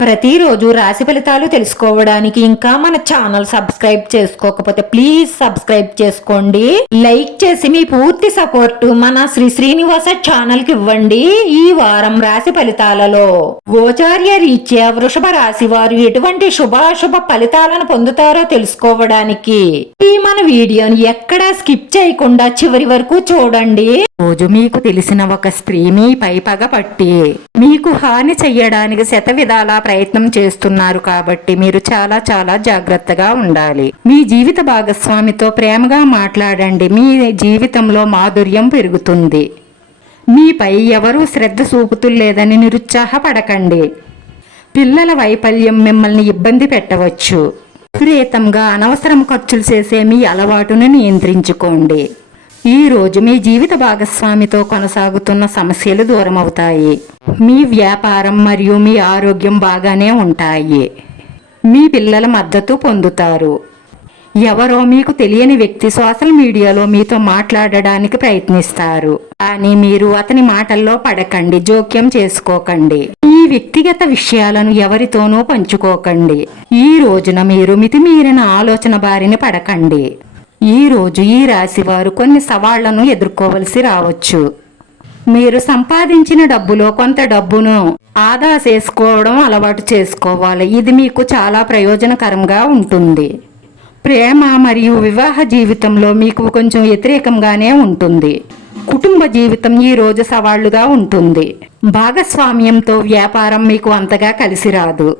ప్రతిరోజు రాశి ఫలితాలు తెలుసుకోవడానికి ఇంకా మన ఛానల్ సబ్స్క్రైబ్ చేసుకోకపోతే ప్లీజ్ సబ్స్క్రైబ్ చేసుకోండి. లైక్ చేసి మీ పూర్తి సపోర్ట్ మన శ్రీ శ్రీనివాస ఛానల్కి ఇవ్వండి ఈ వారం రాశి ఫలితాలలో. గోచార్య రీత్యా వృషభ రాశి వారు ఎటువంటి శుభాశుభ ఫలితాలను పొందుతారో తెలుసుకోవడానికి ఈ మన వీడియోని ఎక్కడా స్కిప్ చేయకుండా చివరి వరకు చూడండి. రోజు మీకు తెలిసిన ఒక స్త్రీ మీ పై పగ పట్టి మీకు హాని చెయ్యడానికి శత విధాలా ప్రయత్నం చేస్తున్నారు కాబట్టి మీరు చాలా చాలా జాగ్రత్తగా ఉండాలి. మీ జీవిత భాగస్వామితో ప్రేమగా మాట్లాడండి. మీ జీవితంలో మాధుర్యం పెరుగుతుంది. మీపై ఎవరూ శ్రద్ధ చూపుతులేదని నిరుత్సాహపడకండి. పిల్లల వైఫల్యం మిమ్మల్ని ఇబ్బంది పెట్టవచ్చు. విపరీతంగా అనవసరం ఖర్చులు చేసే మీ అలవాటును నియంత్రించుకోండి. ఈ రోజు మీ జీవిత భాగస్వామితో కొనసాగుతున్న సమస్యలు దూరమవుతాయి. మీ వ్యాపారం మరియు మీ ఆరోగ్యం బాగానే ఉంటాయి. మీ పిల్లల మద్దతు పొందుతారు. ఎవరో మీకు తెలియని వ్యక్తి సోషల్ మీడియాలో మీతో మాట్లాడడానికి ప్రయత్నిస్తారు. కానీ మీరు అతని మాటల్లో పడకండి జోక్యం చేసుకోకండి. ఈ వ్యక్తిగత విషయాలను ఎవరితోనూ పంచుకోకండి. ఈ రోజున మీరు మితిమీరిన ఆలోచన బారిన పడకండి. ఈ రోజు ఈ రాశి వారు కొన్ని సవాళ్ళను ఎదుర్కోవలసి రావచ్చు. మీరు సంపాదించిన డబ్బులో కొంత డబ్బును ఆదా చేసుకోవడం అలవాటు చేసుకోవాలి. ఇది మీకు చాలా ప్రయోజనకరంగా ఉంటుంది. ప్రేమ మరియు వివాహ జీవితంలో మీకు కొంచెం వ్యతిరేకంగానే ఉంటుంది. కుటుంబ జీవితం ఈ రోజు సవాళ్ళుగా ఉంటుంది. భాగస్వామ్యంతో వ్యాపారం మీకు అంతగా కలిసి రాదు.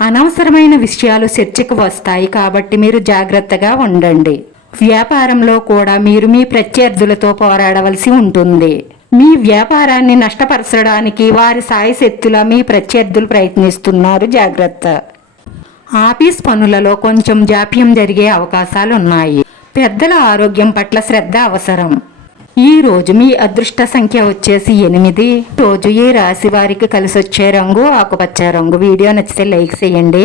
అనవసరమైన విషయాలు చర్చకు వస్తాయి కాబట్టి మీరు జాగ్రత్తగా ఉండండి. వ్యాపారంలో కూడా మీరు మీ ప్రత్యర్థులతో పోరాడవలసి ఉంటుంది. మీ వ్యాపారాన్ని నష్టపరచడానికి వారి సాయశక్తుల మీ ప్రత్యర్థులు ప్రయత్నిస్తున్నారు. జాగ్రత్త. ఆఫీస్ పనులలో కొంచెం జాప్యం జరిగే అవకాశాలు ఉన్నాయి పెద్దల ఆరోగ్యం పట్ల శ్రద్ధ అవసరం. ఈ రోజు మీ అదృష్ట సంఖ్య వచ్చేసి ఎనిమిది. రోజు ఈ రాశి వారికి కలిసి వచ్చే రంగు ఆకుపచ్చ రంగు. వీడియో నచ్చితే లైక్ చేయండి.